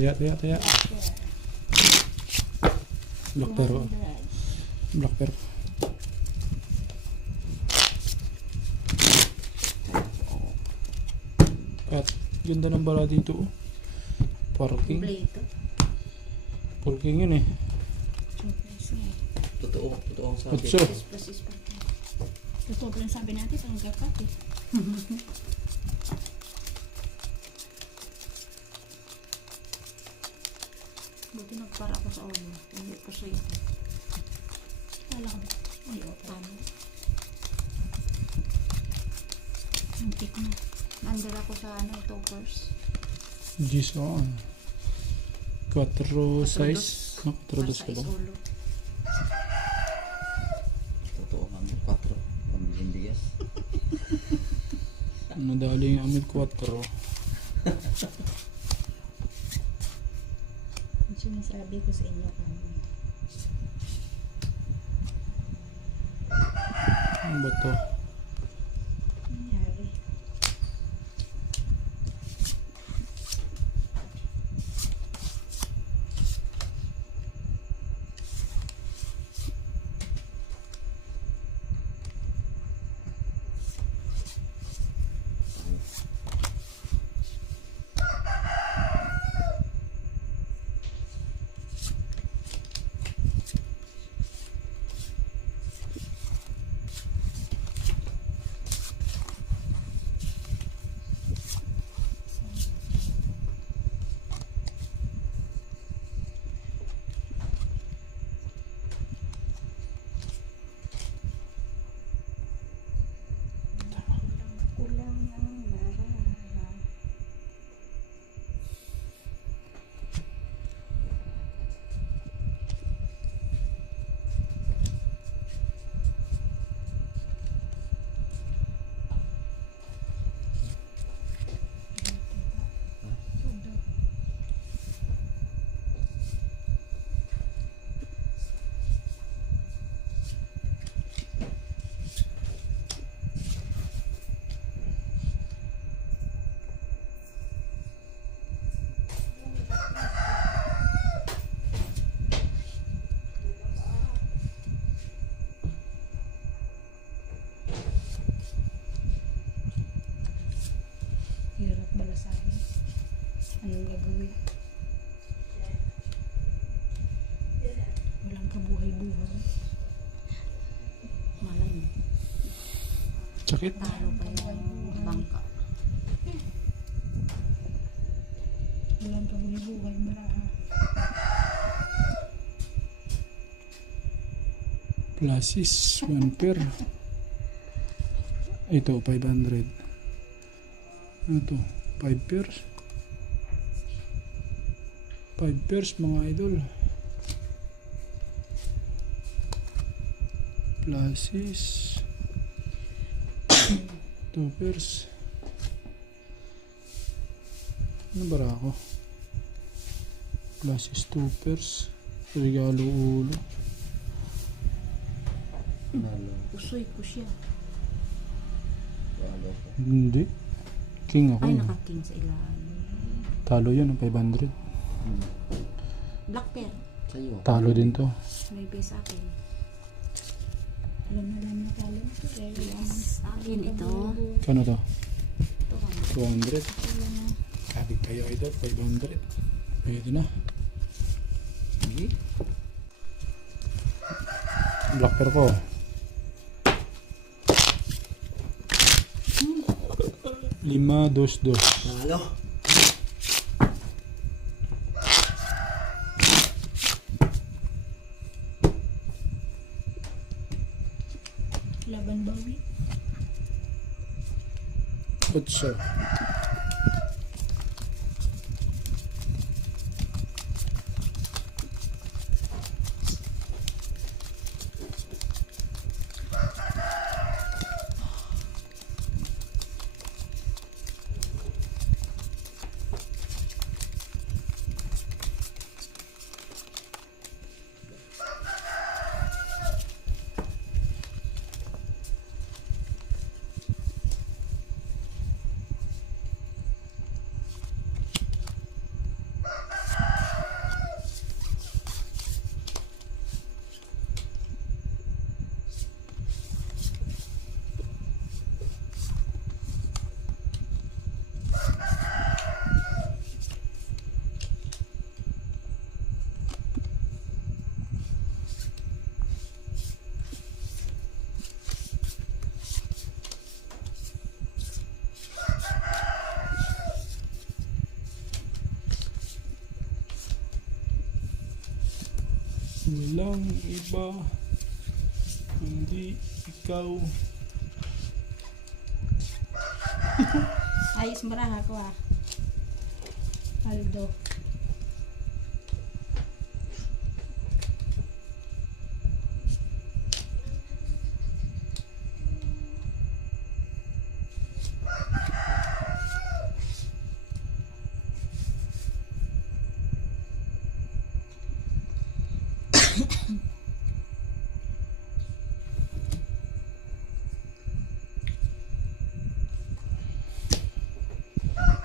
Taya. Black pearl. Black pearl. At ganda ng bala dito. Oh. Parking. Parking yun eh. Totoo ang sabi. Totoo pa lang sabi natin, ang gapat eh. Buti nagpara ako sa ulo. Hindi ko sa'yo. Wala ka ba? Ay, paano? Antik na. Nandala ko sa toppers. Gis on. 4 size. 4 dos ka ba? Totoo kami 4. Pambiling bigas. Madali yung amid 4. Sinasabi ko sa inyo kami. Ano ba to? Nangyari. Hirap balasahin. Anong gagawin? Walang kabuhay-buhay. Malay mo. Sakit. Talo pa yung bangka. Walang kabuhay-buhay. Maraha. Plasis. 1 pair. Ito 500. Ano to? 5 pairs. 5 pairs mga idol. Plasis. 2 pairs. Ano ba ako? Plasis 2 pairs. Regalo ulo. Usoy ko siya. Hindi. King ako. Ay, yun. naka-king sa ilalim. Talo yun, 500. Black pearl. Sa'yo. Talo din to. May base akin. Alam na talo. Akin ito. Kano to? Ito kami. 200. Sabi kayo idol, 500. Pwede na. Black pearl ko. Lima, dos. Talo. Laban bawi. Otso. Walang iba. Hindi ikaw. Ayos maraha ko ah. Aldo.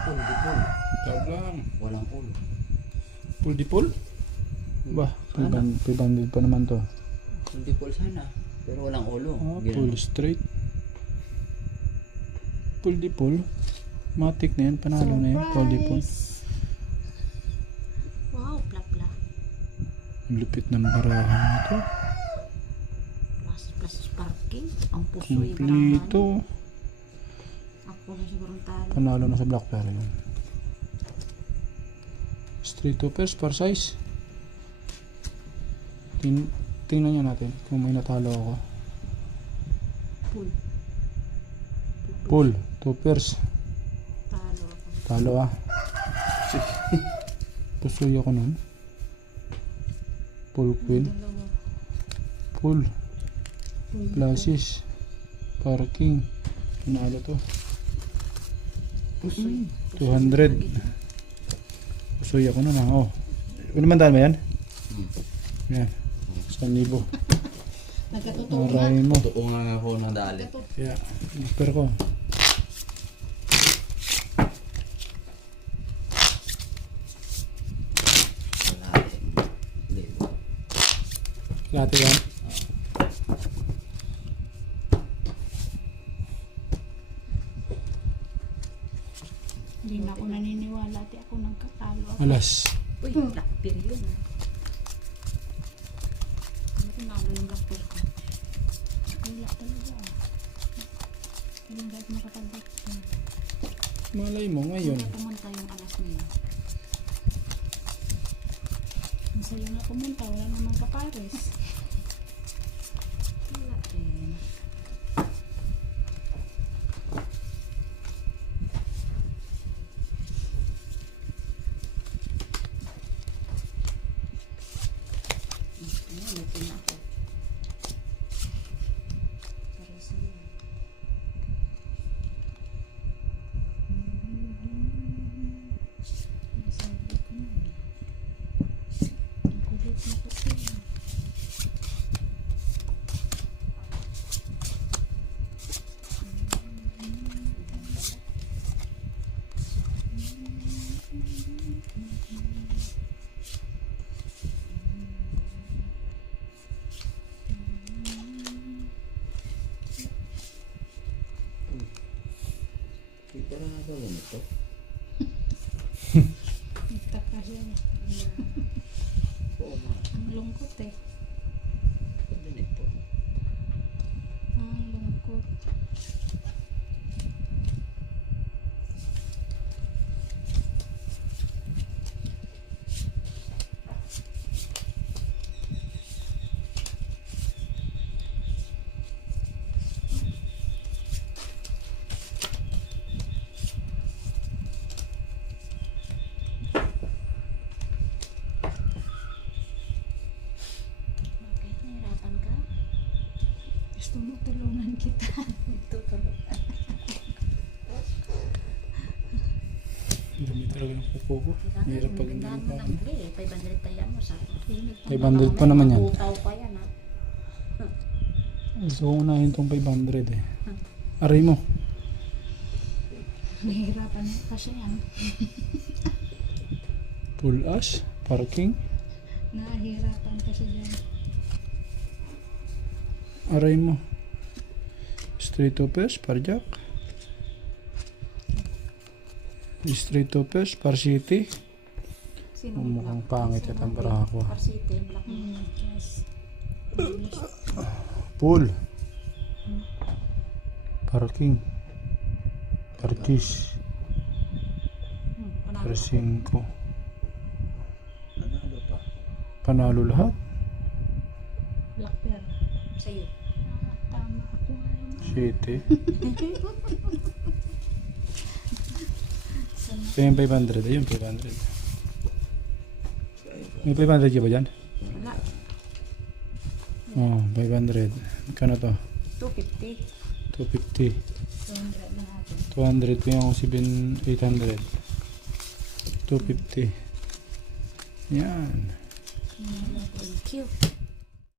Pull, di pull. Ikaw lang. Walang pull. Pull di pull? Ba, 500 pa naman to. Pull di pull sana. Pero walang ulo. Ah, Ganun. pull straight. Pull di pull. Matik na yan, panalo na yan. Pull di pull. Wow, pla. Ang lupit ng barahan na to. Plus sparking. Ang pusoy barahan. Kumplito. Ako na siguro talo. Panalo na sa Blackberry yun. Straight to pairs, par size. Tingnan nyo natin kung may natalo ako. Pull. Pull, 2 pairs. Talo ako. Talo ah. Pusoy ako nun. Pull queen. Dalawa. Pull. Pull. Plasis. Parking. Panalo to. Pusoy. 200. Pusoy ako nun ah. Oh. Naman ba yan? Yan. 1,000. Nagkatotoo na. Maray mo. Totoo nga ako ng dali. Yeah. Super ko. Lati yan. Hindi na ako naniniwala. Di ako nang katalo. Alas. Uy, blackberry yun ah. Ano tinalo yung blackberry ko? Wala talaga ah. Kailan kahit makapag-back. Malay mo ngayon. Hindi pumunta yung alas niya. Masaya na pumunta. Wala namang kapares. Wala eh. Natin ako. Pares na yun. Nasabi ko na eh. Ang kulit na kasi. Hindi ko na gawin ito. Nagtaka siya. Oo nga. Ang lungkot eh. Pwede nito. Ang lungkot. Bakit? Nahirapan ka? Gusto mo tulungan kita. Tutulungan. Dumi talaga ng kuko ko. Hirap pag hindi Magandaan mo pa. ng bili. 500 kaya mo sa 500 pa naman yan. Butaw pa yan ha. Gusto ko unahin tong 500 eh. Aray mo. Nahihirapan kasi yan. Full ash. Parking. Nahihirapan kasi dyan. Aray mo. Straight to pairs, par jack. Straight to pairs, par city. Sino Mukhang pangit at ang baraha ko. Parsite, black. Yes. Pool. Parking. Parkis. Panalo. Par 5. Nanalo pa. Panalo lahat. Black pear. Sa'yo. Tama ako ngayon. Shit eh. Ito yung 500. Ayun, 500. May 500 ka ba dyan? Wala. Oh, 500. Magkano to? 250. 250. 200 na natin. 200 ko yung 800. 250. Yan. Thank you.